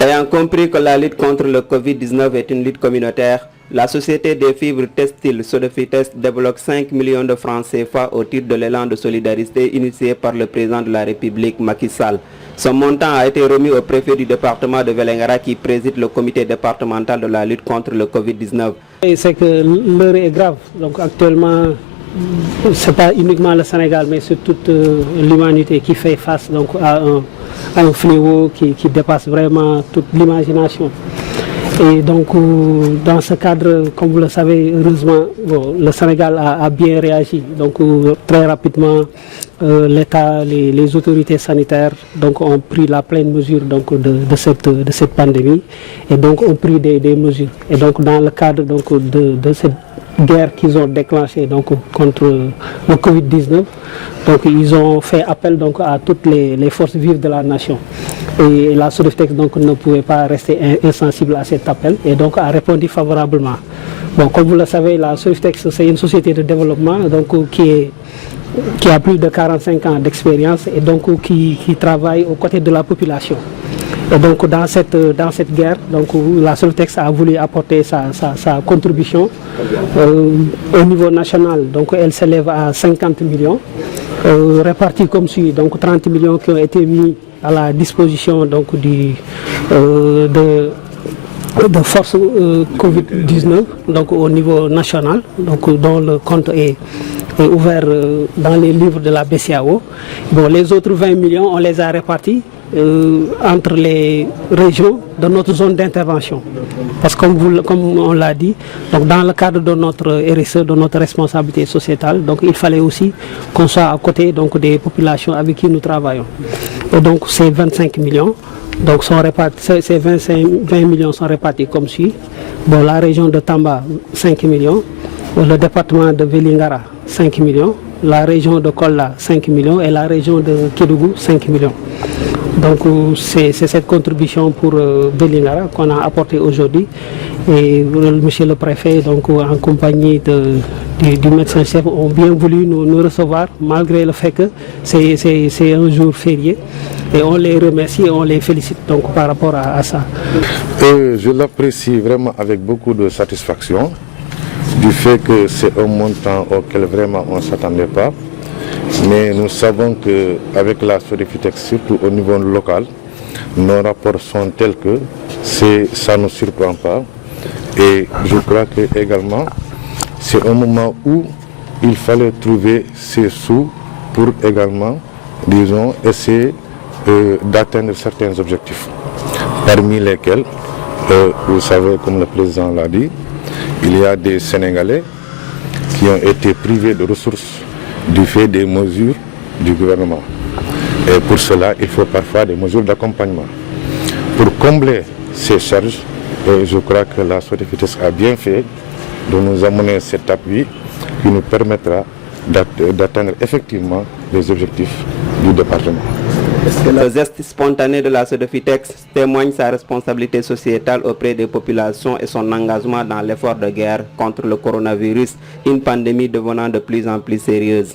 Ayant compris que la lutte contre le Covid-19 est une lutte communautaire, la société des fibres textiles Sodefitex débloque 5 millions de francs CFA au titre de l'élan de solidarité initié par le président de la République, Macky Sall. Ce montant a été remis au préfet du département de Vélingara qui préside le comité départemental de la lutte contre le Covid-19. C'est que l'heure est grave. Donc actuellement, ce n'est pas uniquement le Sénégal, mais c'est toute l'humanité qui fait face donc, à un fléau qui dépasse vraiment toute l'imagination. Et donc, dans ce cadre, comme vous le savez, heureusement, le Sénégal a bien réagi. Donc, très rapidement, l'État, les autorités sanitaires donc, ont pris la pleine mesure donc, de cette pandémie et donc ont pris des mesures. Et donc, dans le cadre donc, de cette guerre qu'ils ont déclenchée donc, contre le Covid-19, donc, ils ont fait appel donc, à toutes les forces vives de la nation. Et la Sodefitex donc ne pouvait pas rester insensible à cet appel et donc a répondu favorablement. Bon, comme vous le savez, la Sodefitex c'est une société de développement donc, qui a plus de 45 ans d'expérience et donc qui travaille aux côtés de la population. Et donc dans cette guerre, donc, la Sodefitex a voulu apporter sa contribution au niveau national. Donc elle s'élève à 50 millions, répartis comme suit, donc 30 millions qui ont été mis à la disposition donc, de force Covid-19 donc, au niveau national, donc, dont le compte est ouvert dans les livres de la BCAO. Bon, les autres 20 millions, on les a répartis entre les régions de notre zone d'intervention. Parce que comme on l'a dit, donc dans le cadre de notre RSE, de notre responsabilité sociétale, donc il fallait aussi qu'on soit à côté donc, des populations avec qui nous travaillons. Et donc ces 25 millions donc, sont répartis, ces 20 millions sont répartis comme suit. Bon, la région de Tamba, 5 millions. Le département de Vélingara, 5 millions. La région de Kolla, 5 millions. Et la région de Kédougou, 5 millions. Donc c'est cette contribution pour Vélingara qu'on a apportée aujourd'hui. Et monsieur le préfet, donc, en compagnie du médecin-chef, ont bien voulu nous recevoir, malgré le fait que c'est un jour férié. Et on les remercie et on les félicite donc, par rapport à ça. Je l'apprécie vraiment avec beaucoup de satisfaction, du fait que c'est un montant auquel vraiment on ne s'attendait pas. Mais nous savons qu'avec la Sodefitex, surtout au niveau local, nos rapports sont tels que ça ne nous surprend pas. Et je crois que également c'est un moment où il fallait trouver ces sous pour également, disons, essayer d'atteindre certains objectifs. Parmi lesquels, vous savez, comme le président l'a dit, il y a des Sénégalais qui ont été privés de ressources du fait des mesures du gouvernement. Et pour cela, il faut parfois des mesures d'accompagnement. Pour combler ces charges, je crois que la Sodefitex a bien fait de nous amener cet appui qui nous permettra d'atteindre effectivement les objectifs du département. Le geste spontané de la Sodefitex témoigne sa responsabilité sociétale auprès des populations et son engagement dans l'effort de guerre contre le coronavirus, une pandémie devenant de plus en plus sérieuse.